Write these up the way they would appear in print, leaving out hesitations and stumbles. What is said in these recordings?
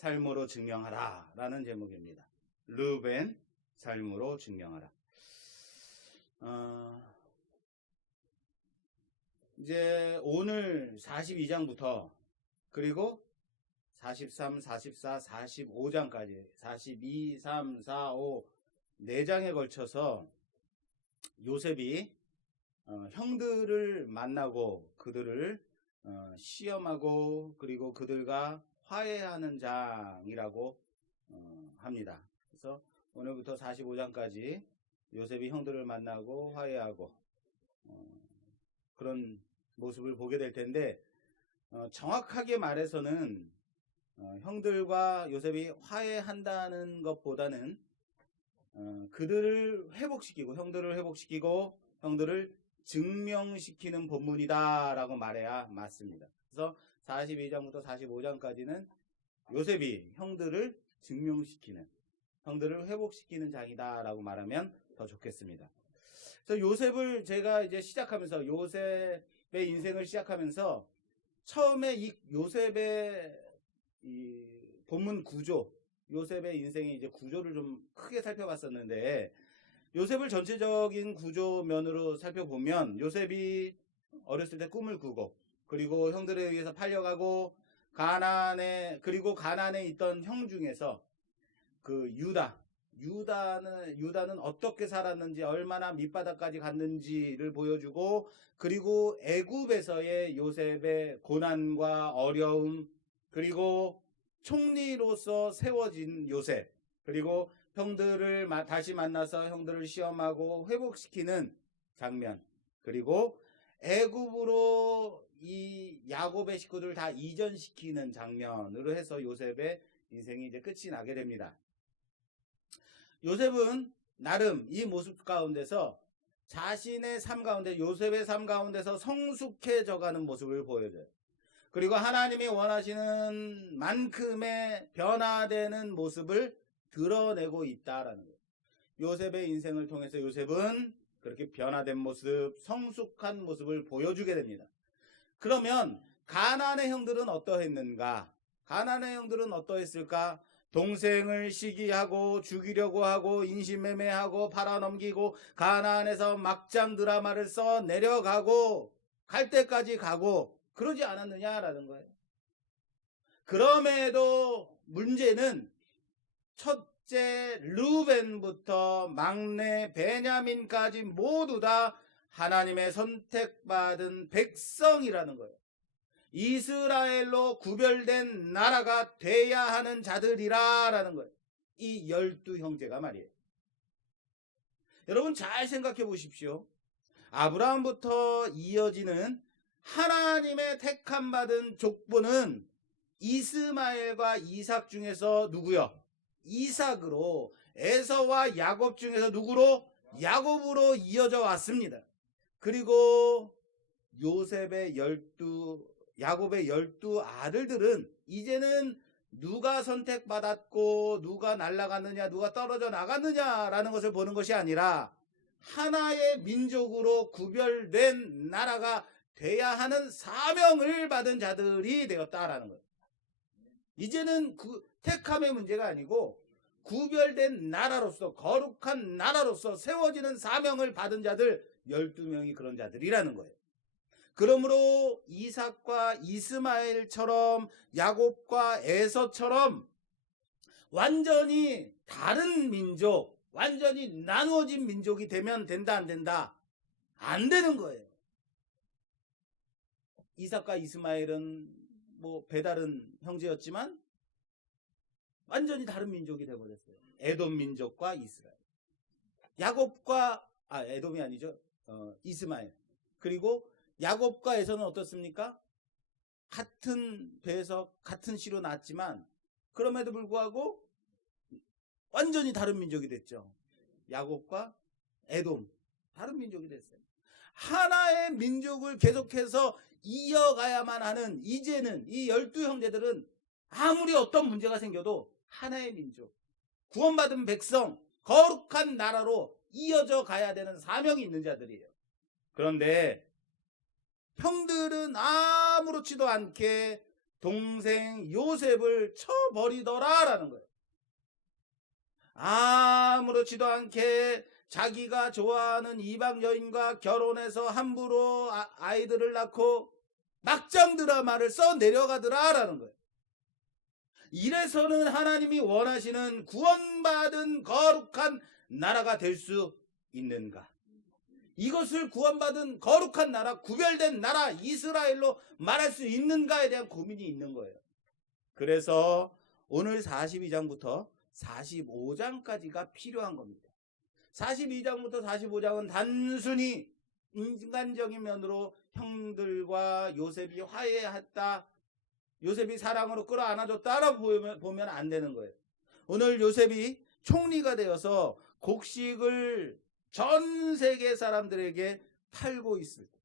삶으로 증명하라 라는 제목입니다. 르우벤 삶으로 증명하라. 이제 오늘 42장부터 그리고 43, 44, 45장까지 42, 3, 4, 5 4장에 걸쳐서 요셉이 형들을 만나고 그들을 시험하고 그리고 그들과 화해하는 장이라고 합니다. 그래서 오늘부터 45장까지 요셉이 형들을 만나고 화해하고 그런 모습을 보게 될 텐데 정확하게 말해서는 형들과 요셉이 화해한다는 것보다는 그들을 회복시키고 형들을 회복시키고 형들을 증명시키는 본문이다 라고 말해야 맞습니다. 그래서 42장부터 45장까지는 요셉이 형들을 증명시키는 형들을 회복시키는 장이다 라고 말하면 더 좋겠습니다. 그래서 요셉을 제가 이제 시작하면서 요셉의 인생을 시작하면서 처음에 이 요셉의 이 본문 구조 요셉의 인생의 이제 구조를 좀 크게 살펴봤었는데 요셉을 전체적인 구조면으로 살펴보면 요셉이 어렸을 때 꿈을 꾸고 그리고 형들에 의해서 팔려가고 가나안에 있던 형 중에서 그 유다는 어떻게 살았는지 얼마나 밑바닥까지 갔는지를 보여주고 그리고 애굽에서의 요셉의 고난과 어려움 그리고 총리로서 세워진 요셉 그리고 형들을 다시 만나서 형들을 시험하고 회복시키는 장면 그리고 애굽으로 이 야곱의 식구들을 다 이전시키는 장면으로 해서 요셉의 인생이 이제 끝이 나게 됩니다. 요셉은 나름 이 모습 가운데서 자신의 삶 가운데 요셉의 삶 가운데서 성숙해져가는 모습을 보여줘요. 그리고 하나님이 원하시는 만큼의 변화되는 모습을 드러내고 있다라는 거예요. 요셉의 인생을 통해서 요셉은 그렇게 변화된 모습, 성숙한 모습을 보여주게 됩니다. 그러면 가나안의 형들은 어떠했는가? 가나안의 형들은 어떠했을까? 동생을 시기하고 죽이려고 하고 인신매매하고 팔아넘기고 가나안에서 막장 드라마를 써 내려가고 갈 때까지 가고 그러지 않았느냐라는 거예요. 그럼에도 문제는 첫째 르우벤부터 막내 베냐민까지 모두 다 하나님의 선택받은 백성이라는 거예요. 이스라엘로 구별된 나라가 돼야 하는 자들이라는 거예요. 이 12형제가 말이에요. 여러분 잘 생각해 보십시오. 아브라함부터 이어지는 하나님의 택함받은 족보는 이스마엘과 이삭 중에서 누구요? 이삭으로 에서와 야곱 중에서 누구로? 야곱으로 이어져 왔습니다. 그리고 야곱의 12 아들들은 이제는 누가 선택받았고 누가 날아갔느냐 누가 떨어져 나갔느냐라는 것을 보는 것이 아니라 하나의 민족으로 구별된 나라가 돼야 하는 사명을 받은 자들이 되었다라는 거예요. 이제는 그 택함의 문제가 아니고 구별된 나라로서 거룩한 나라로서 세워지는 사명을 받은 자들 12명이 그런 자들이라는 거예요. 그러므로 이삭과 이스마엘처럼 야곱과 에서처럼 완전히 다른 민족, 완전히 나누어진 민족이 되면 된다 안 된다? 안 되는 거예요. 이삭과 이스마엘은 뭐 배다른 형제였지만 완전히 다른 민족이 되어버렸어요. 에돔 민족과 이스라엘. 에돔이 아니죠. 이스마엘. 그리고 야곱과 에서는 어떻습니까? 같은 배에서 같은 씨로 낳았지만 그럼에도 불구하고 완전히 다른 민족이 됐죠. 야곱과 에돔 다른 민족이 됐어요. 하나의 민족을 계속해서 이어가야만 하는 이제는 이 12형제들은 아무리 어떤 문제가 생겨도 하나의 민족, 구원받은 백성, 거룩한 나라로 이어져 가야 되는 사명이 있는 자들이에요. 그런데 형들은 아무렇지도 않게 동생 요셉을 쳐버리더라라는 거예요. 아무렇지도 않게 자기가 좋아하는 이방 여인과 결혼해서 함부로 아이들을 낳고 막장 드라마를 써 내려가더라라는 거예요. 이래서는 하나님이 원하시는 구원받은 거룩한 나라가 될 수 있는가? 이것을 구원받은 거룩한 나라, 구별된 나라 이스라엘로 말할 수 있는가에 대한 고민이 있는 거예요. 그래서 오늘 42장부터 45장까지가 필요한 겁니다. 42장부터 45장은 단순히 인간적인 면으로 형들과 요셉이 화해했다, 요셉이 사랑으로 끌어안아줬다라고 보면 안 되는 거예요. 오늘 요셉이 총리가 되어서 곡식을 전 세계 사람들에게 팔고 있을 때,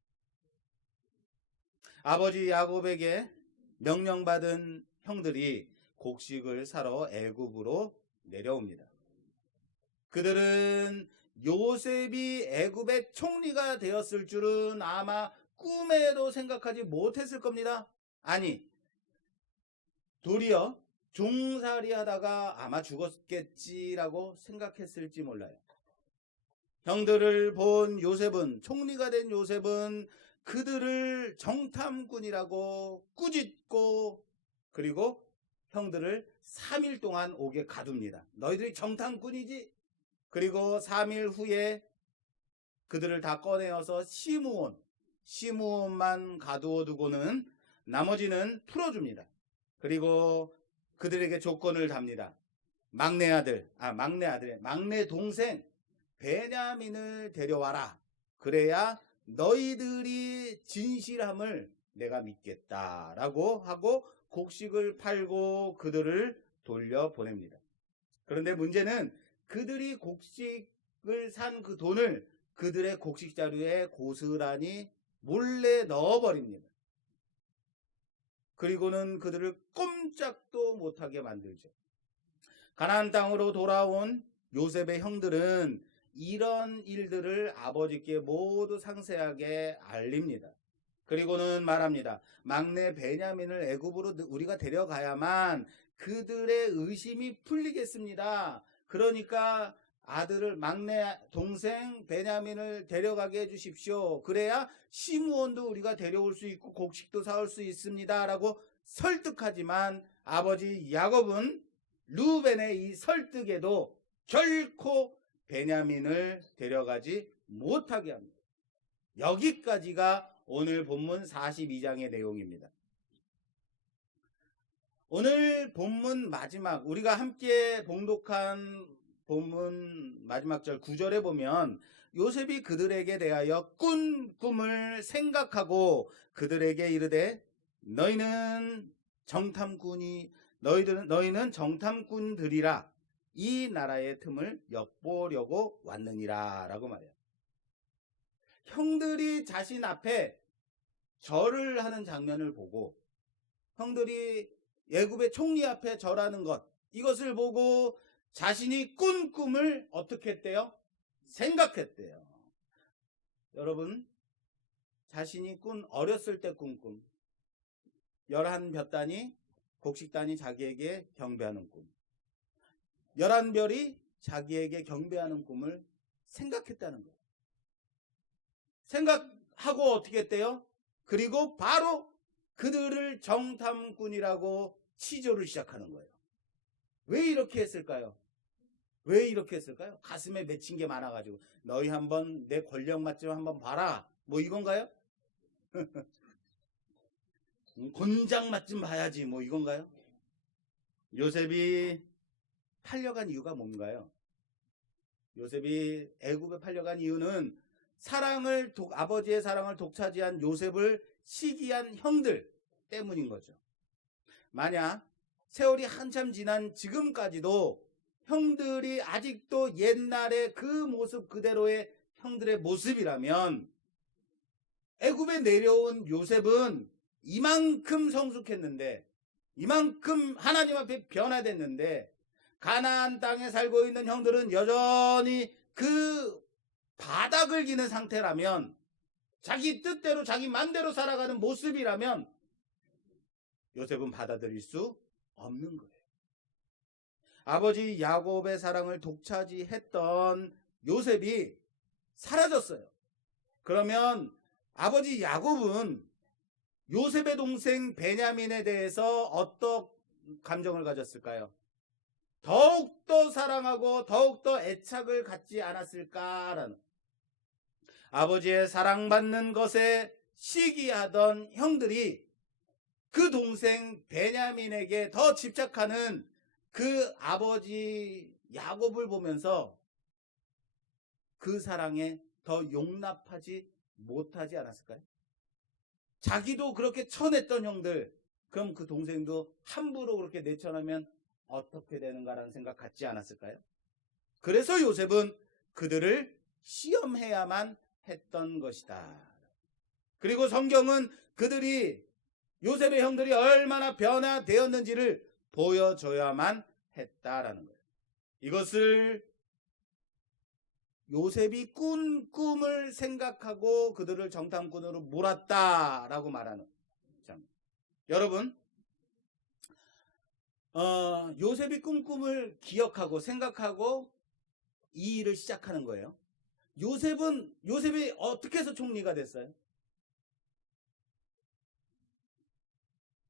아버지 야곱에게 명령받은 형들이 곡식을 사러 애굽으로 내려옵니다. 그들은 요셉이 애굽의 총리가 되었을 줄은 아마 꿈에도 생각하지 못했을 겁니다. 아니, 도리어 종살이 하다가 아마 죽었겠지라고 생각했을지 몰라요. 형들을 본 요셉은, 총리가 된 요셉은 그들을 정탐꾼이라고 꾸짖고, 그리고 형들을 3일 동안 옥에 가둡니다. 너희들이 정탐꾼이지? 그리고 3일 후에 그들을 다 꺼내어서 시므온만 가두어 두고는 나머지는 풀어줍니다. 그리고 그들에게 조건을 답니다. 막내 동생 베냐민을 데려와라. 그래야 너희들이 진실함을 내가 믿겠다라고 하고 곡식을 팔고 그들을 돌려보냅니다. 그런데 문제는 그들이 곡식을 산 그 돈을 그들의 곡식 자루에 고스란히 몰래 넣어버립니다. 그리고는 그들을 꼼짝도 못하게 만들죠. 가나안 땅으로 돌아온 요셉의 형들은 이런 일들을 아버지께 모두 상세하게 알립니다. 그리고는 말합니다. 막내 베냐민을 애굽으로 우리가 데려가야만 그들의 의심이 풀리겠습니다. 그러니까 막내 동생 베냐민을 데려가게 해주십시오. 그래야 시므온도 우리가 데려올 수 있고 곡식도 사올 수 있습니다. 라고 설득하지만 아버지 야곱은 루벤의 이 설득에도 결코 베냐민을 데려가지 못하게 합니다. 여기까지가 오늘 본문 42장의 내용입니다. 오늘 본문 마지막, 우리가 함께 봉독한 본문 마지막 절 9절에 보면 요셉이 그들에게 대하여 꾼 꿈을 생각하고 그들에게 이르되 너희는 정탐꾼들이라 이 나라의 틈을 엿보려고 왔느니라 라고 말해요. 형들이 자신 앞에 절을 하는 장면을 보고, 형들이 애굽의 총리 앞에 절하는 것, 이것을 보고 자신이 꾼 꿈을 어떻게 했대요? 생각했대요. 여러분, 자신이 어렸을 때 꾼 꿈, 11볕단이 곡식단이 자기에게 경배하는 꿈, 11별이 자기에게 경배하는 꿈을 생각했다는 거예요. 생각하고 어떻게 했대요? 그리고 바로 그들을 정탐꾼이라고 치조를 시작하는 거예요. 왜 이렇게 했을까요? 가슴에 맺힌 게 많아가지고 너희 한번 내 권력 맛 좀 한번 봐라, 뭐 이건가요? 곤장 맛 좀 봐야지, 뭐 이건가요? 요셉이 팔려간 이유가 뭔가요? 요셉이 애굽에 팔려간 이유는 아버지의 사랑을 독차지한 요셉을 시기한 형들 때문인 거죠. 만약 세월이 한참 지난 지금까지도 형들이 아직도 옛날의 그 모습 그대로의 형들의 모습이라면, 애굽에 내려온 요셉은 이만큼 성숙했는데, 이만큼 하나님 앞에 변화됐는데, 가나안 땅에 살고 있는 형들은 여전히 그 바닥을 기는 상태라면, 자기 뜻대로 자기 맘대로 살아가는 모습이라면 요셉은 받아들일 수 없는 거예요. 아버지 야곱의 사랑을 독차지했던 요셉이 사라졌어요. 그러면 아버지 야곱은 요셉의 동생 베냐민에 대해서 어떤 감정을 가졌을까요? 더욱더 사랑하고 더욱더 애착을 갖지 않았을까라는, 아버지의 사랑받는 것에 시기하던 형들이 그 동생 베냐민에게 더 집착하는 그 아버지 야곱을 보면서 그 사랑에 더 용납하지 못하지 않았을까요? 자기도 그렇게 쳐냈던 형들, 그럼 그 동생도 함부로 그렇게 내쳐내면 어떻게 되는가라는 생각 갖지 않았을까요? 그래서 요셉은 그들을 시험해야만 했던 것이다. 그리고 성경은 그들이, 요셉의 형들이 얼마나 변화되었는지를 보여줘야만 했다라는 거예요. 이것을 요셉이 꾼 꿈을 생각하고 그들을 정탐꾼으로 몰았다라고 말하는. 여러분, 요셉이 꾼 꿈을 기억하고 생각하고 이 일을 시작하는 거예요. 요셉이 어떻게 해서 총리가 됐어요?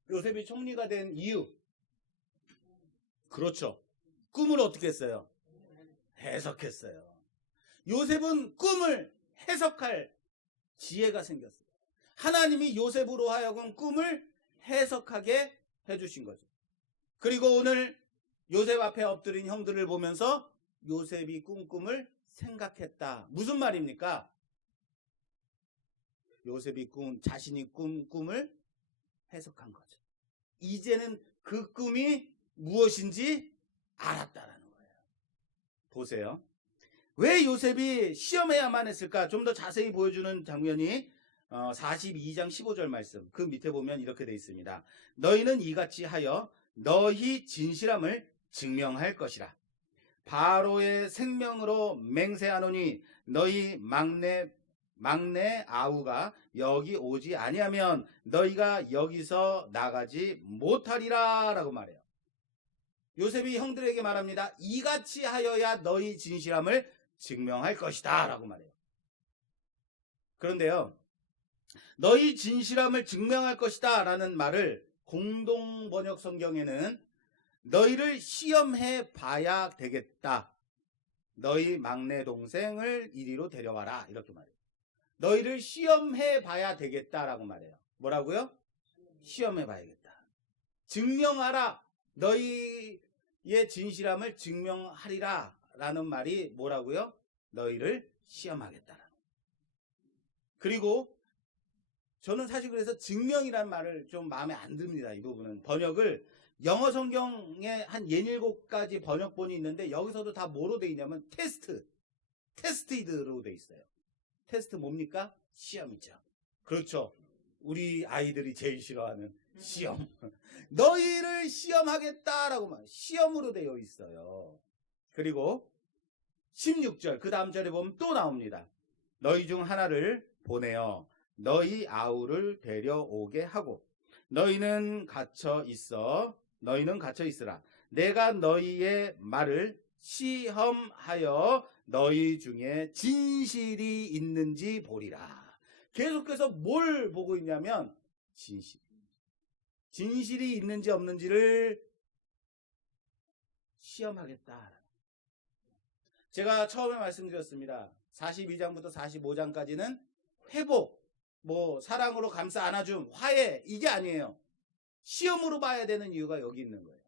요셉이 총리가 된 이유. 그렇죠. 꿈을 어떻게 했어요? 해석했어요. 요셉은 꿈을 해석할 지혜가 생겼어요. 하나님이 요셉으로 하여금 꿈을 해석하게 해주신 거죠. 그리고 오늘 요셉 앞에 엎드린 형들을 보면서 요셉이 꾼 꿈을 생각했다. 무슨 말입니까? 요셉이 자신이 꾼 꿈을 해석한 거죠. 이제는 그 꿈이 무엇인지 알았다라는 거예요. 보세요. 왜 요셉이 시험해야만 했을까? 좀 더 자세히 보여주는 장면이 42장 15절 말씀. 그 밑에 보면 이렇게 되어 있습니다. 너희는 이같이 하여 너희 진실함을 증명할 것이라. 바로의 생명으로 맹세하노니 너희 막내 아우가 여기 오지 아니하면 너희가 여기서 나가지 못하리라 라고 말해요. 요셉이 형들에게 말합니다. 이같이 하여야 너희 진실함을 증명할 것이다 라고 말해요. 그런데요, 너희 진실함을 증명할 것이다 라는 말을 공동 번역 성경에는 너희를 시험해 봐야 되겠다. 너희 막내 동생을 이리로 데려와라. 이렇게 말해요. 너희를 시험해 봐야 되겠다라고 말해요. 뭐라고요? 시험해 봐야겠다. 증명하라. 너희의 진실함을 증명하리라. 라는 말이 뭐라고요? 너희를 시험하겠다라는. 그리고 저는 사실 그래서 증명이라는 말을 좀 마음에 안 듭니다. 이 부분은. 번역을 영어 성경에 한 67가지 번역본이 있는데 여기서도 다 뭐로 돼 있냐면 테스티드로 돼 있어요. 테스트 뭡니까? 시험이죠. 그렇죠. 우리 아이들이 제일 싫어하는 시험. 너희를 시험하겠다라고 말. 시험으로 되어 있어요. 그리고 16절 그 다음 절에 보면 또 나옵니다. 너희 중 하나를 보내어 너희 아우를 데려오게 하고 너희는 갇혀 있으라. 내가 너희의 말을 시험하여 너희 중에 진실이 있는지 보리라. 계속해서 뭘 보고 있냐면 진실이 있는지 없는지를 시험하겠다. 제가 처음에 말씀드렸습니다. 42장부터 45장까지는 회복, 사랑으로 감싸 안아줌, 화해, 이게 아니에요. 시험으로 봐야 되는 이유가 여기 있는 거예요.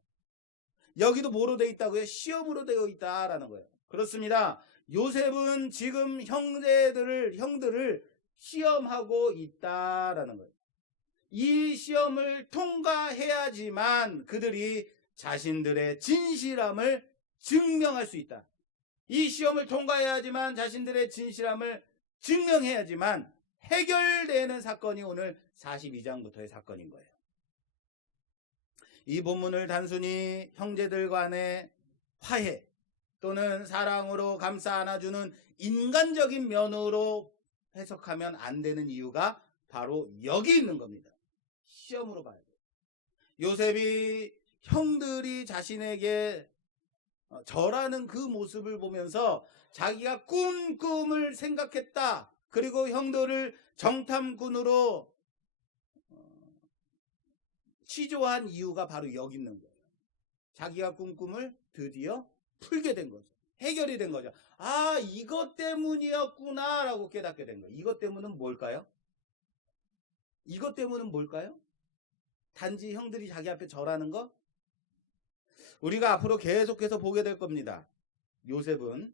여기도 뭐로 되어 있다고요? 시험으로 되어 있다라는 거예요. 그렇습니다. 요셉은 지금 형들을 시험하고 있다라는 거예요. 이 시험을 통과해야지만 그들이 자신들의 진실함을 증명할 수 있다. 이 시험을 통과해야지만 자신들의 진실함을 증명해야지만 해결되는 사건이 오늘 42장부터의 사건인 거예요. 이 본문을 단순히 형제들 간의 화해 또는 사랑으로 감싸 안아주는 인간적인 면으로 해석하면 안 되는 이유가 바로 여기 있는 겁니다. 시험으로 봐야 돼요. 요셉이 형들이 자신에게 절하는 그 모습을 보면서 자기가 꾼 꿈을 생각했다. 그리고 형들을 정탐꾼으로 취조한 이유가 바로 여기 있는 거예요. 자기가 꾼 꿈을 드디어 풀게 된 거죠. 해결이 된 거죠. 아, 이것 때문이었구나 라고 깨닫게 된 거예요. 이것 때문은 뭘까요? 이것 때문은 뭘까요? 단지 형들이 자기 앞에 절하는 거? 우리가 앞으로 계속해서 보게 될 겁니다. 요셉은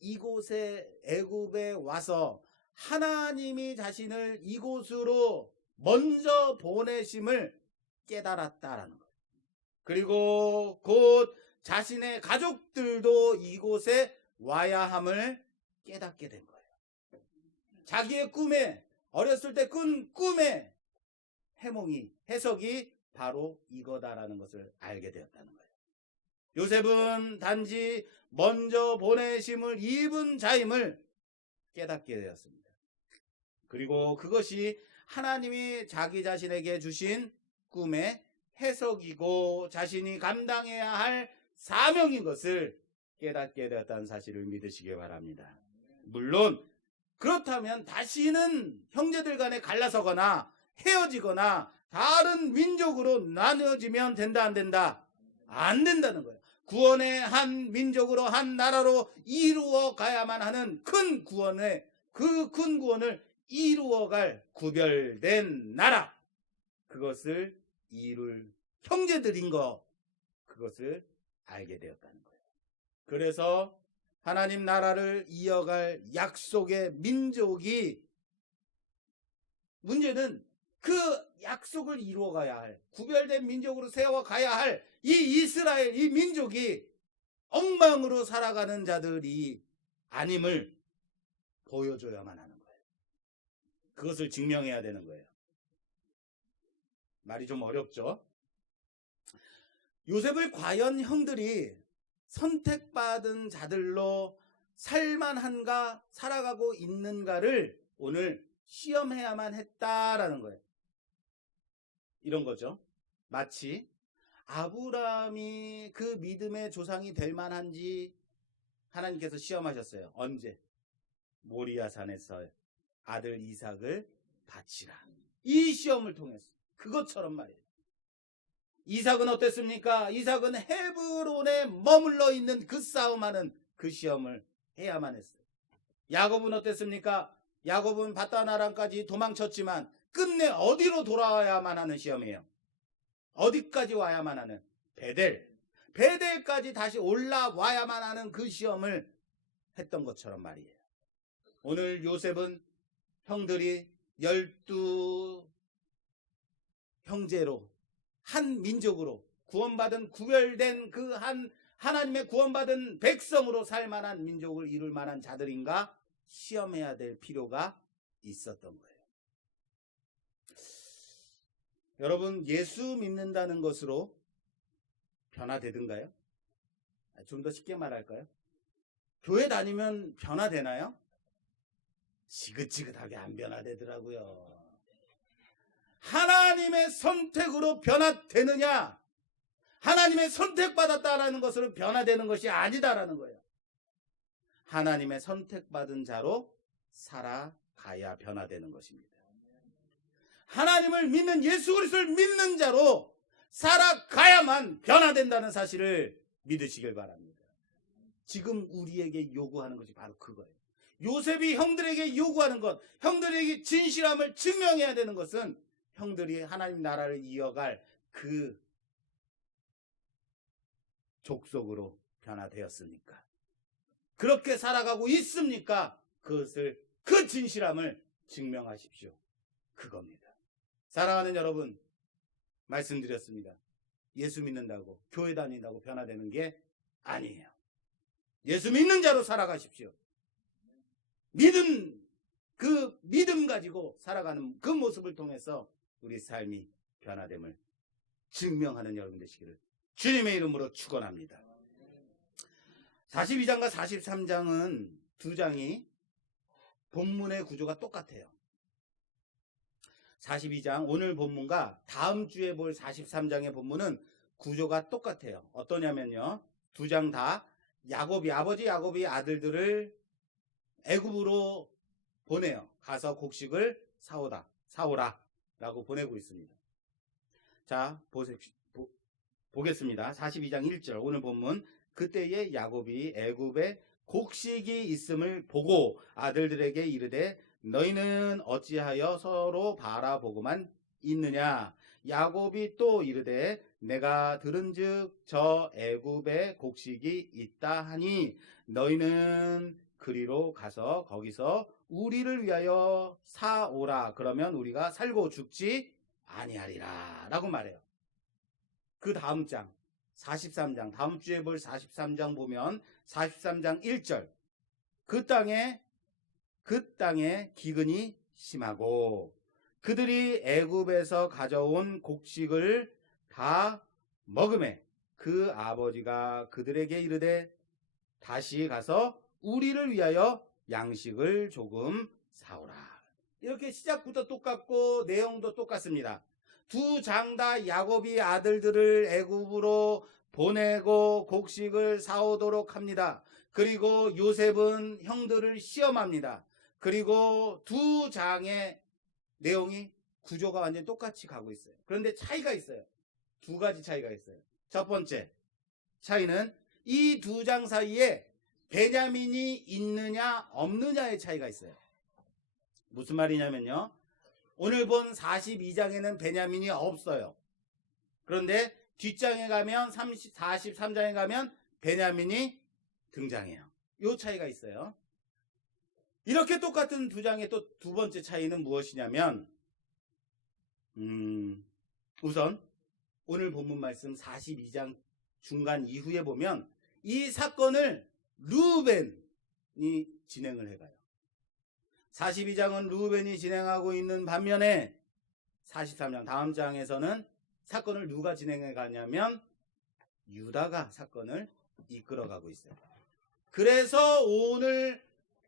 이곳에 애굽에 와서 하나님이 자신을 이곳으로 먼저 보내심을 깨달았다라는 거예요. 그리고 곧 자신의 가족들도 이곳에 와야 함을 깨닫게 된 거예요. 자기의 꿈에, 어렸을 때 꾼 꿈의 해석이 바로 이거다라는 것을 알게 되었다는 거예요. 요셉은 단지 먼저 보내심을 입은 자임을 깨닫게 되었습니다. 그리고 그것이 하나님이 자기 자신에게 주신 꿈의 해석이고 자신이 감당해야 할 사명인 것을 깨닫게 되었다는 사실을 믿으시기 바랍니다. 물론 그렇다면 다시는 형제들 간에 갈라서거나 헤어지거나 다른 민족으로 나누어지면 된다, 안 된다? 안 된다는 거예요. 구원의 한 민족으로, 한 나라로 이루어 가야만 하는 큰 구원을 이루어갈 구별된 나라, 그것을 이룰 형제들인 거, 그것을 알게 되었다는 거예요. 그래서 하나님 나라를 이어갈 약속의 민족이, 문제는 그 약속을 이루어가야 할, 구별된 민족으로 세워가야 할 이 이스라엘, 이 민족이 엉망으로 살아가는 자들이 아님을 보여줘야만 하는 거예요. 그것을 증명해야 되는 거예요. 말이 좀 어렵죠? 요셉을 과연 형들이 선택받은 자들로 살만한가, 살아가고 있는가를 오늘 시험해야만 했다라는 거예요. 이런 거죠. 마치 아브라함이 그 믿음의 조상이 될 만한지 하나님께서 시험하셨어요. 언제? 모리아산에서 아들 이삭을 바치라. 이 시험을 통해서. 그것처럼 말이에요. 이삭은 어땠습니까? 이삭은 헤브론에 머물러 있는 그 싸움하는 그 시험을 해야만 했어요. 야곱은 어땠습니까? 야곱은 바다나람까지 도망쳤지만 끝내 어디로 돌아와야만 하는 시험이에요? 어디까지 와야만 하는? 베델까지 다시 올라와야만 하는 그 시험을 했던 것처럼 말이에요. 오늘 요셉은 형들이 12 형제로 한 민족으로 구원받은, 구별된 그 한 하나님의 구원받은 백성으로 살만한 민족을 이룰 만한 자들인가 시험해야 될 필요가 있었던 거예요. 여러분, 예수 믿는다는 것으로 변화되든가요? 좀 더 쉽게 말할까요? 교회 다니면 변화되나요? 지긋지긋하게 안 변화되더라고요. 하나님의 선택으로 변화되느냐? 하나님의 선택받았다라는 것으로 변화되는 것이 아니다라는 거예요. 하나님의 선택받은 자로 살아가야 변화되는 것입니다. 하나님을 믿는, 예수 그리스도를 믿는 자로 살아가야만 변화된다는 사실을 믿으시길 바랍니다. 지금 우리에게 요구하는 것이 바로 그거예요. 요셉이 형들에게 요구하는 것, 형들에게 진실함을 증명해야 되는 것은 형들이 하나님 나라를 이어갈 그 족속으로 변화되었습니까? 그렇게 살아가고 있습니까? 그것을, 그 진실함을 증명하십시오. 그겁니다. 사랑하는 여러분, 말씀드렸습니다. 예수 믿는다고, 교회 다닌다고 변화되는 게 아니에요. 예수 믿는 자로 살아가십시오. 그 믿음 가지고 살아가는 그 모습을 통해서 우리 삶이 변화됨을 증명하는 여러분 되시기를 주님의 이름으로 축원합니다. 42장과 43장은 두 장이 본문의 구조가 똑같아요. 42장 오늘 본문과 다음 주에 볼 43장의 본문은 구조가 똑같아요. 어떠냐면요. 두 장 다 아버지 야곱이 아들들을 애굽으로 보내요. 가서 곡식을 사오라 라고 보내고 있습니다. 자, 보겠습니다. 42장 1절 오늘 본문. 그때에 야곱이 애굽에 곡식이 있음을 보고 아들들에게 이르되 너희는 어찌하여 서로 바라보고만 있느냐. 야곱이 또 이르되 내가 들은즉 저 애굽에 곡식이 있다 하니 너희는 그리로 가서 거기서 우리를 위하여 사오라. 그러면 우리가 살고 죽지 아니하리라 라고 말해요. 그 다음 장 43장 다음 주에 볼 43장 보면 43장 1절 그 땅에 기근이 심하고 그들이 애굽에서 가져온 곡식을 다 먹으매 그 아버지가 그들에게 이르되 다시 가서 우리를 위하여 양식을 조금 사오라. 이렇게 시작부터 똑같고 내용도 똑같습니다. 두 장 다 야곱이 아들들을 애굽으로 보내고 곡식을 사오도록 합니다. 그리고 요셉은 형들을 시험합니다. 그리고 두 장의 내용이 구조가 완전히 똑같이 가고 있어요. 그런데 차이가 있어요. 두 가지 차이가 있어요. 첫 번째 차이는 이 두 장 사이에 베냐민이 있느냐 없느냐의 차이가 있어요. 무슨 말이냐면요. 오늘 본 42장에는 베냐민이 없어요. 그런데 뒷장에 가면 43장에 가면 베냐민이 등장해요. 이 차이가 있어요. 이렇게 똑같은 두 장의 또 두 번째 차이는 무엇이냐면 우선 오늘 본문 말씀 42장 중간 이후에 보면 이 사건을 르우벤이 진행을 해가요. 42장은 르우벤이 진행하고 있는 반면에 43장 다음 장에서는 사건을 누가 진행해 가냐면 유다가 사건을 이끌어가고 있어요. 그래서 오늘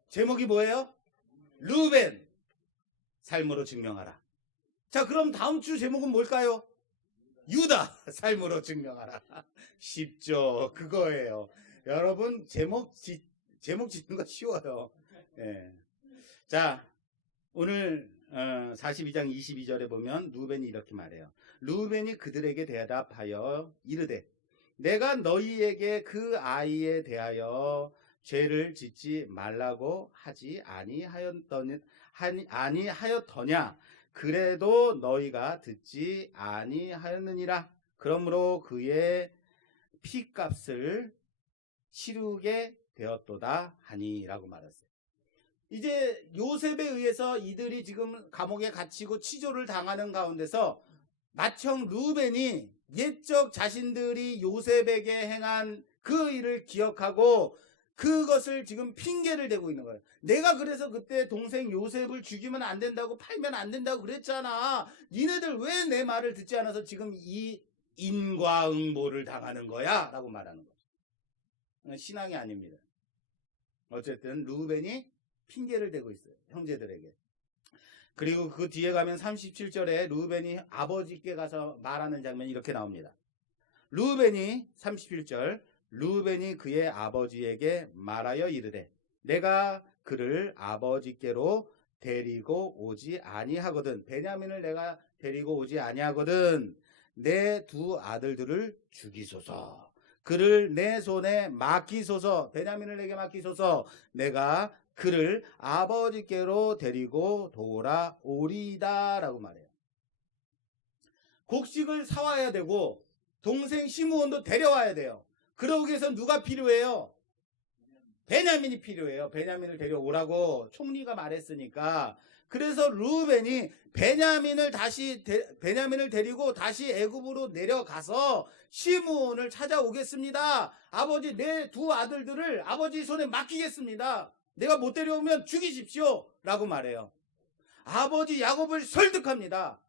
제목이 뭐예요? 르우벤 삶으로 증명하라. 자, 그럼 다음 주 제목은 뭘까요? 유다 삶으로 증명하라. 쉽죠. 그거예요. 여러분 제목 짓는 거 쉬워요. 예. 자, 오늘 42장 22절에 보면 르우벤이 이렇게 말해요. 르우벤이 그들에게 대답하여 이르되 내가 너희에게 그 아이에 대하여 죄를 짓지 말라고 하지 아니하였더냐. 그래도 너희가 듣지 아니하였느니라. 그러므로 그의 피값을 치르게 되었도다 하니라고 말했어요. 이제 요셉에 의해서 이들이 지금 감옥에 갇히고 치조를 당하는 가운데서 맏형 르우벤이 옛적 자신들이 요셉에게 행한 그 일을 기억하고 그것을 지금 핑계를 대고 있는 거예요. 내가 그래서 그때 동생 요셉을 죽이면 안 된다고 팔면 안 된다고 그랬잖아. 니네들 왜 내 말을 듣지 않아서 지금 이 인과응보를 당하는 거야? 라고 말하는 거죠. 신앙이 아닙니다. 어쨌든 르우벤이 핑계를 대고 있어요. 형제들에게. 그리고 그 뒤에 가면 37절에 르우벤이 아버지께 가서 말하는 장면이 이렇게 나옵니다. 르우벤이 37절 르우벤이 그의 아버지에게 말하여 이르되 내가 그를 아버지께로 데리고 오지 아니하거든. 베냐민을 내가 데리고 오지 아니하거든. 내 두 아들들을 죽이소서. 그를 내 손에 맡기소서. 베냐민을 내게 맡기소서. 내가 그를 아버지께로 데리고 돌아오리다 라고 말해요. 곡식을 사와야 되고 동생 시므온도 데려와야 돼요. 그러기 위해서 누가 필요해요? 베냐민이 필요해요. 베냐민을 데려오라고 총리가 말했으니까. 그래서 르우벤이 베냐민을 데리고 다시 애굽으로 내려가서 시므온을 찾아오겠습니다. 아버지 내 두 아들들을 아버지 손에 맡기겠습니다. 내가 못 데려오면 죽이십시오 라고 말해요. 아버지 야곱을 설득합니다.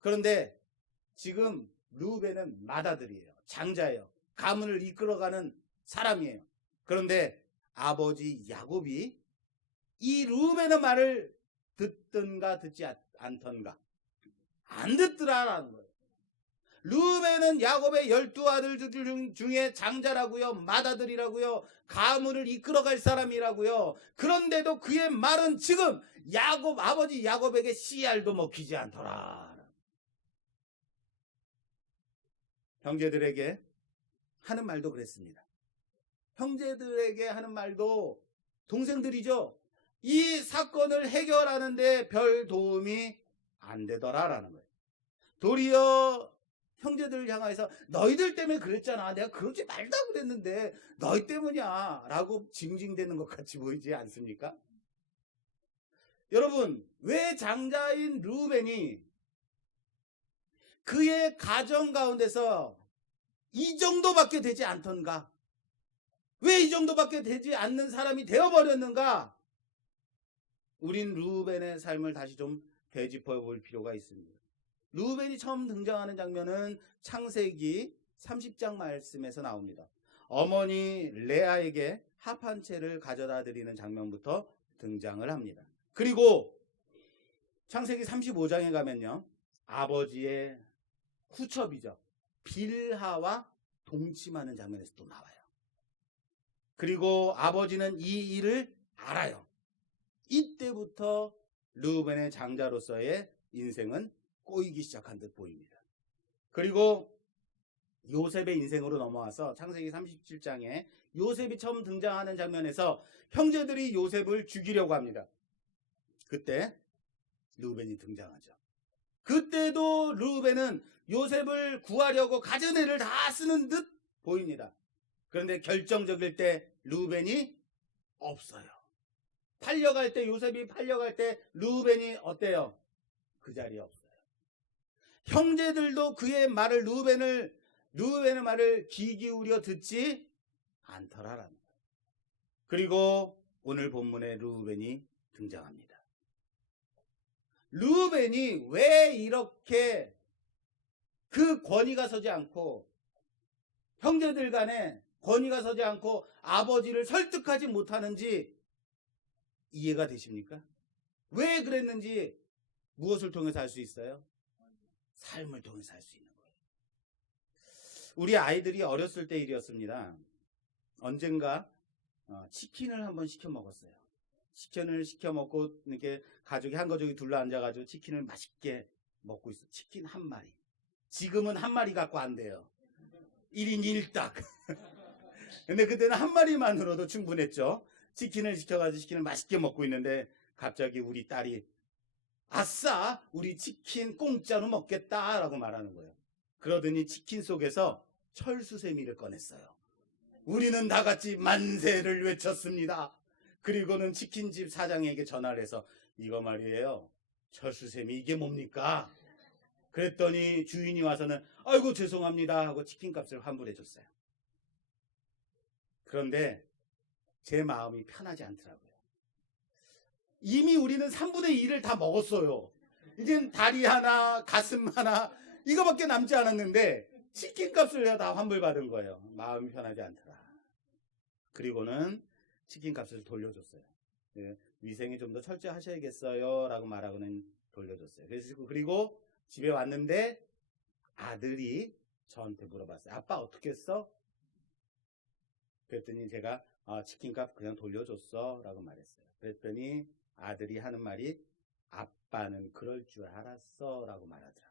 그런데 지금 르우벤은 맏아들이에요. 장자예요. 가문을 이끌어가는 사람이에요. 그런데 아버지 야곱이 이 르우벤의 말을 듣든가 듣지 않던가 안 듣더라라는 거예요. 르우벤은 야곱의 12아들 중에 장자라고요. 맏아들이라고요. 가문을 이끌어갈 사람이라고요. 그런데도 그의 말은 지금 아버지 야곱에게 씨알도 먹히지 않더라. 형제들에게 하는 말도 그랬습니다. 형제들에게 하는 말도 동생들이죠. 이 사건을 해결하는데 별 도움이 안 되더라라는 거예요. 도리어 형제들을 향해서 너희들 때문에 그랬잖아. 내가 그러지 말다 그랬는데 너희 때문이야 라고 징징대는 것 같이 보이지 않습니까? 여러분, 왜 장자인 르우벤이 그의 가정 가운데서 이 정도밖에 되지 않던가? 왜 이 정도밖에 되지 않는 사람이 되어버렸는가? 우린 르우벤의 삶을 다시 좀 되짚어 볼 필요가 있습니다. 르우벤이 처음 등장하는 장면은 창세기 30장 말씀에서 나옵니다. 어머니 레아에게 합 한 채를 가져다 드리는 장면부터 등장을 합니다. 그리고 창세기 35장에 가면요, 아버지의 후첩이죠, 빌하와 동침하는 장면에서 또 나와요. 그리고 아버지는 이 일을 알아요. 이때부터 르우벤의 장자로서의 인생은 꼬이기 시작한 듯 보입니다. 그리고 요셉의 인생으로 넘어와서 창세기 37장에 요셉이 처음 등장하는 장면에서 형제들이 요셉을 죽이려고 합니다. 그때 르우벤이 등장하죠. 그때도 르우벤은 요셉을 구하려고 가진 애를 다 쓰는 듯 보입니다. 그런데 결정적일 때 르우벤이 없어요. 팔려갈 때, 요셉이 팔려갈 때 르우벤이 어때요? 그 자리에 없어요. 형제들도 그의 말을, 르우벤의 말을 귀 기울여 듣지 않더라라는 거예요. 그리고 오늘 본문에 르우벤이 등장합니다. 르우벤이 왜 이렇게 그 권위가 서지 않고, 형제들 간에 권위가 서지 않고 아버지를 설득하지 못하는지 이해가 되십니까? 왜 그랬는지 무엇을 통해서 알 수 있어요? 삶을 통해서 알 수 있는 거예요. 우리 아이들이 어렸을 때 일이었습니다. 언젠가 치킨을 한번 시켜 먹었어요. 치킨을 시켜 먹고 이렇게 가족이 한 가족이 둘러앉아가지고 치킨을 맛있게 먹고 있어. 치킨 한 마리. 지금은 한 마리 갖고 안 돼요. 1인 1닭. 근데 그때는 한 마리만으로도 충분했죠. 치킨을 시켜가지고 치킨을 맛있게 먹고 있는데 갑자기 우리 딸이 아싸, 우리 치킨 공짜로 먹겠다라고 말하는 거예요. 그러더니 치킨 속에서 철수세미를 꺼냈어요. 우리는 다 같이 만세를 외쳤습니다. 그리고는 치킨집 사장에게 전화를 해서 이거 말이에요, 철수세미 이게 뭡니까? 그랬더니 주인이 와서는 아이고 죄송합니다 하고 치킨값을 환불해 줬어요. 그런데 제 마음이 편하지 않더라고요. 이미 우리는 3분의 2를 다 먹었어요. 이젠 다리 하나, 가슴 하나 이거밖에 남지 않았는데 치킨값을 내가 다 환불받은 거예요. 마음이 편하지 않더라. 그리고는 치킨값을 돌려줬어요. 위생이 좀 더 철저하셔야겠어요 라고 말하고는 돌려줬어요. 그리고 집에 왔는데 아들이 저한테 물어봤어요. 아빠 어떻게 했어? 그랬더니 제가 치킨값 그냥 돌려줬어 라고 말했어요. 그랬더니 아들이 하는 말이 아빠는 그럴 줄 알았어 라고 말하더라고요.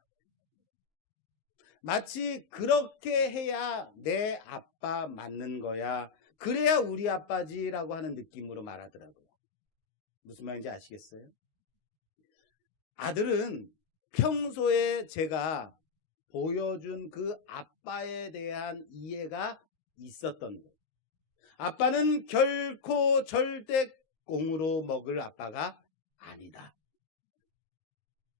마치 그렇게 해야 내 아빠 맞는 거야, 그래야 우리 아빠지 라고 하는 느낌으로 말하더라고요. 무슨 말인지 아시겠어요? 아들은 평소에 제가 보여준 그 아빠에 대한 이해가 있었던 거예요. 아빠는 결코 절대 꽁으로 먹을 아빠가 아니다.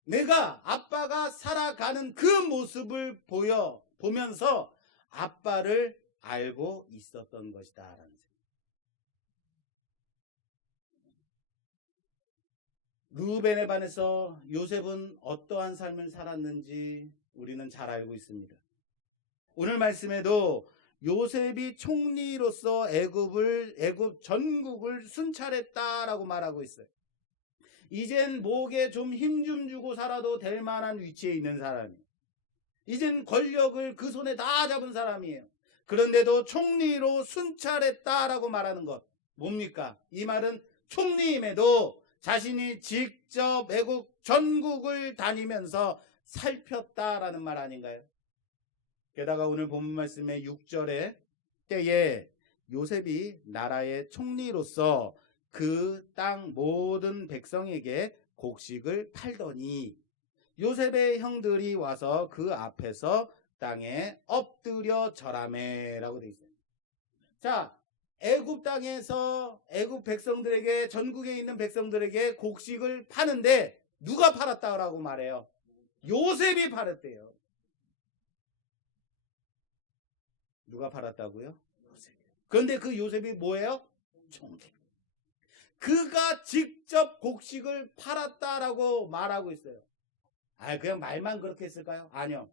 내가 아빠가 살아가는 그 모습을 보면서 아빠를 알고 있었던 것이다 라는 생각. 르우벤에 반해서 요셉은 어떠한 삶을 살았는지 우리는 잘 알고 있습니다. 오늘 말씀에도 요셉이 총리로서 애굽 전국을 순찰했다라고 말하고 있어요. 이젠 목에 좀 힘 좀 주고 살아도 될 만한 위치에 있는 사람이. 이젠 권력을 그 손에 다 잡은 사람이에요. 그런데도 총리로 순찰했다라고 말하는 것. 뭡니까? 이 말은 총리임에도 자신이 직접 외국 전국을 다니면서 살폈다라는 말 아닌가요? 게다가 오늘 본문 말씀의 6절에 때에 요셉이 나라의 총리로서 그 땅 모든 백성에게 곡식을 팔더니 요셉의 형들이 와서 그 앞에서 땅에 엎드려 절하매라고 되어 있어요. 자, 애굽 땅에서 애굽 백성들에게, 전국에 있는 백성들에게 곡식을 파는데 누가 팔았다고 말해요? 요셉이 팔았대요. 누가 팔았다고요? 요셉. 그런데 그 요셉이 뭐예요? 총리. 그가 직접 곡식을 팔았다라고 말하고 있어요. 그냥 말만 그렇게 했을까요? 아니요.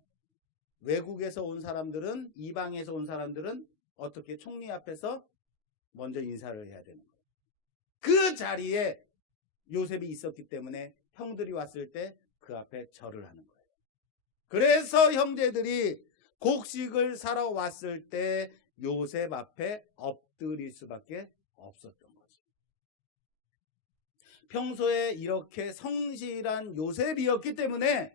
외국에서 온 사람들은, 이방에서 온 사람들은 어떻게 총리 앞에서 먼저 인사를 해야 되는 거예요. 그 자리에 요셉이 있었기 때문에 형들이 왔을 때 그 앞에 절을 하는 거예요. 그래서 형제들이 곡식을 사러 왔을 때 요셉 앞에 엎드릴 수밖에 없었던 거죠. 평소에 이렇게 성실한 요셉이었기 때문에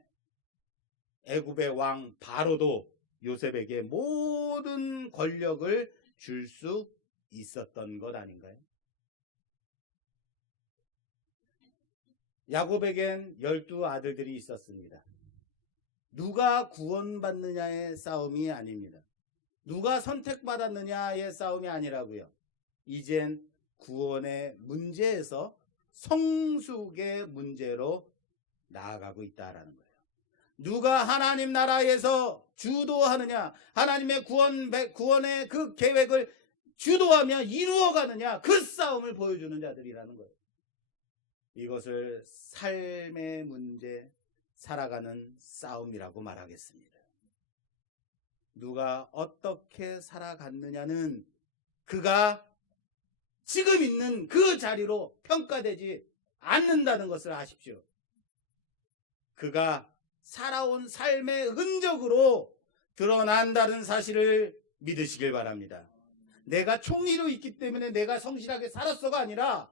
애굽의 왕 바로도 요셉에게 모든 권력을 줄 수 있었던 것 아닌가요? 야곱에겐 12 아들들이 있었습니다. 누가 구원받느냐의 싸움이 아닙니다. 누가 선택받았느냐의 싸움이 아니라고요. 이젠 구원의 문제에서 성숙의 문제로 나아가고 있다라는 거예요. 누가 하나님 나라에서 주도하느냐, 하나님의 구원의 그 계획을 주도하며 이루어가느냐, 그 싸움을 보여주는 자들이라는 거예요. 이것을 삶의 문제, 살아가는 싸움이라고 말하겠습니다. 누가 어떻게 살아갔느냐는 그가 지금 있는 그 자리로 평가되지 않는다는 것을 아십시오. 그가 살아온 삶의 흔적으로 드러난다는 사실을 믿으시길 바랍니다. 내가 총리로 있기 때문에 내가 성실하게 살았어가 아니라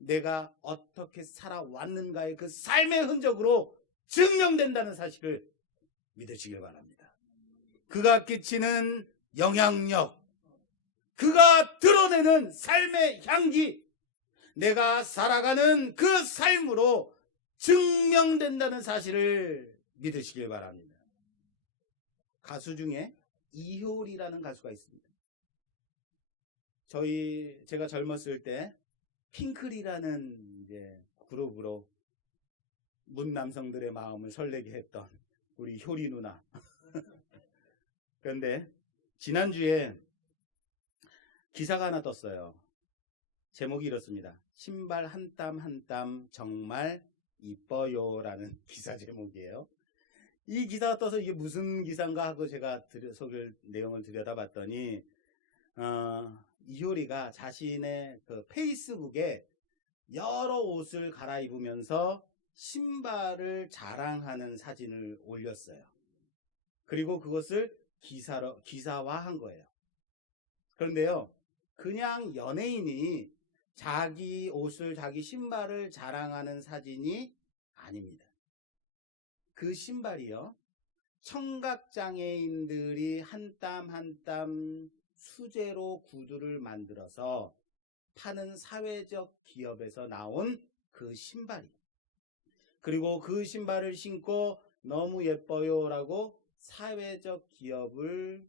내가 어떻게 살아왔는가의 그 삶의 흔적으로 증명된다는 사실을 믿으시길 바랍니다. 그가 끼치는 영향력, 그가 드러내는 삶의 향기, 내가 살아가는 그 삶으로 증명된다는 사실을 믿으시길 바랍니다. 가수 중에 이효리라는 가수가 있습니다. 제가 젊었을 때 핑클이라는 이제 그룹으로 문 남성들의 마음을 설레게 했던 우리 효리 누나. 그런데 지난주에 기사가 하나 떴어요. 제목이 이렇습니다. 신발 한 땀 한 땀 정말 이뻐요라는 기사 제목이에요. 이 기사가 떠서 이게 무슨 기사인가 하고 제가 내용을 들여다봤더니 이효리가 자신의 그 페이스북에 여러 옷을 갈아입으면서 신발을 자랑하는 사진을 올렸어요. 그리고 그것을 기사화한 거예요. 그런데요, 그냥 연예인이 자기 옷을, 자기 신발을 자랑하는 사진이 아닙니다. 그 신발이요, 청각장애인들이 한 땀 한 땀 수제로 구두를 만들어서 파는 사회적 기업에서 나온 그 신발이, 그리고 그 신발을 신고 너무 예뻐요 라고 사회적 기업을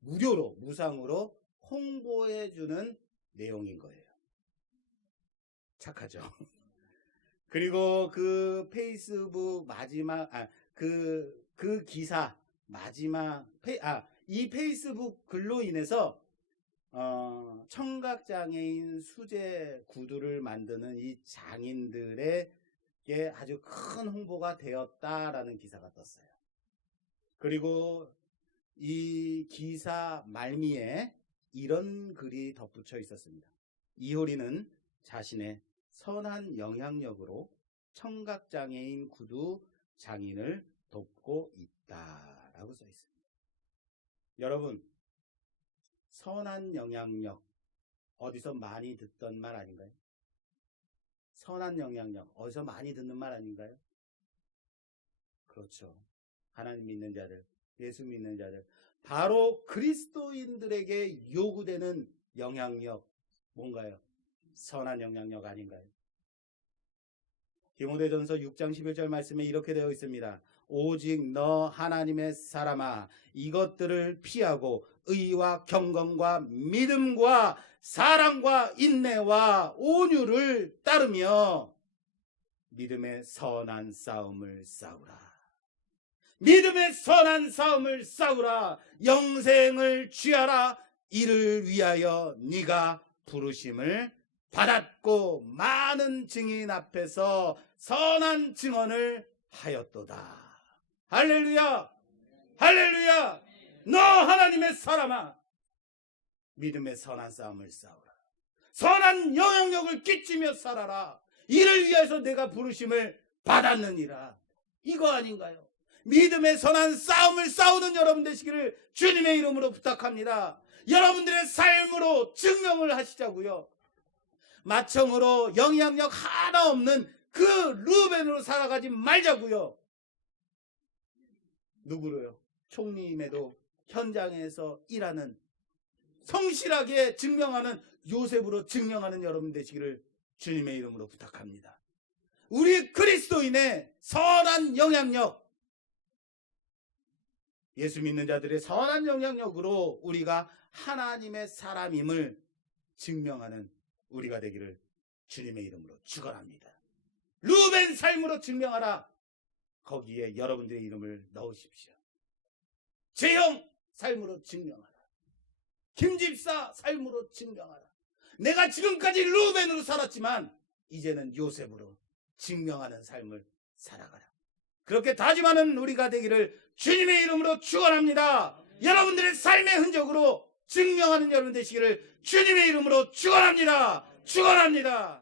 무료로, 무상으로 홍보해주는 내용인 거예요. 착하죠? 그리고 그 페이스북 그 기사 이 페이스북 글로 인해서 청각장애인 수제 구두를 만드는 이 장인들에게 아주 큰 홍보가 되었다라는 기사가 떴어요. 그리고 이 기사 말미에 이런 글이 덧붙여 있었습니다. 이효리는 자신의 선한 영향력으로 청각장애인 구두 장인을 돕고 있다라고 써 있습니다. 여러분, 선한 영향력 어디서 많이 듣던 말 아닌가요? 선한 영향력 어디서 많이 듣는 말 아닌가요? 그렇죠. 하나님 믿는 자들, 예수 믿는 자들, 바로 그리스도인들에게 요구되는 영향력 뭔가요? 선한 영향력 아닌가요? 디모데전서 6장 11절 말씀에 이렇게 되어 있습니다. 오직 너 하나님의 사람아, 이것들을 피하고 의와 경건과 믿음과 사랑과 인내와 온유를 따르며 믿음의 선한 싸움을 싸우라. 믿음의 선한 싸움을 싸우라. 영생을 취하라. 이를 위하여 네가 부르심을 받았고 많은 증인 앞에서 선한 증언을 하였도다. 할렐루야! 할렐루야! 너 하나님의 사람아, 믿음의 선한 싸움을 싸우라. 선한 영향력을 끼치며 살아라. 이를 위해서 내가 부르심을 받았느니라. 이거 아닌가요? 믿음의 선한 싸움을 싸우는 여러분 되시기를 주님의 이름으로 부탁합니다. 여러분들의 삶으로 증명을 하시자고요. 마청으로 영향력 하나 없는 그 루벤으로 살아가지 말자고요. 누구로요? 총리임에도 현장에서 일하는, 성실하게 증명하는 요셉으로 증명하는 여러분 되시기를 주님의 이름으로 부탁합니다. 우리 그리스도인의 선한 영향력, 예수 믿는 자들의 선한 영향력으로 우리가 하나님의 사람임을 증명하는 우리가 되기를 주님의 이름으로 축원합니다. 루벤 삶으로 증명하라. 거기에 여러분들의 이름을 넣으십시오. 재형 삶으로 증명하라. 김집사 삶으로 증명하라. 내가 지금까지 루벤으로 살았지만 이제는 요셉으로 증명하는 삶을 살아가라. 그렇게 다짐하는 우리가 되기를 주님의 이름으로 축원합니다. 여러분들의 삶의 흔적으로 증명하는 여러분 되시기를 주님의 이름으로 축원합니다. 축원합니다.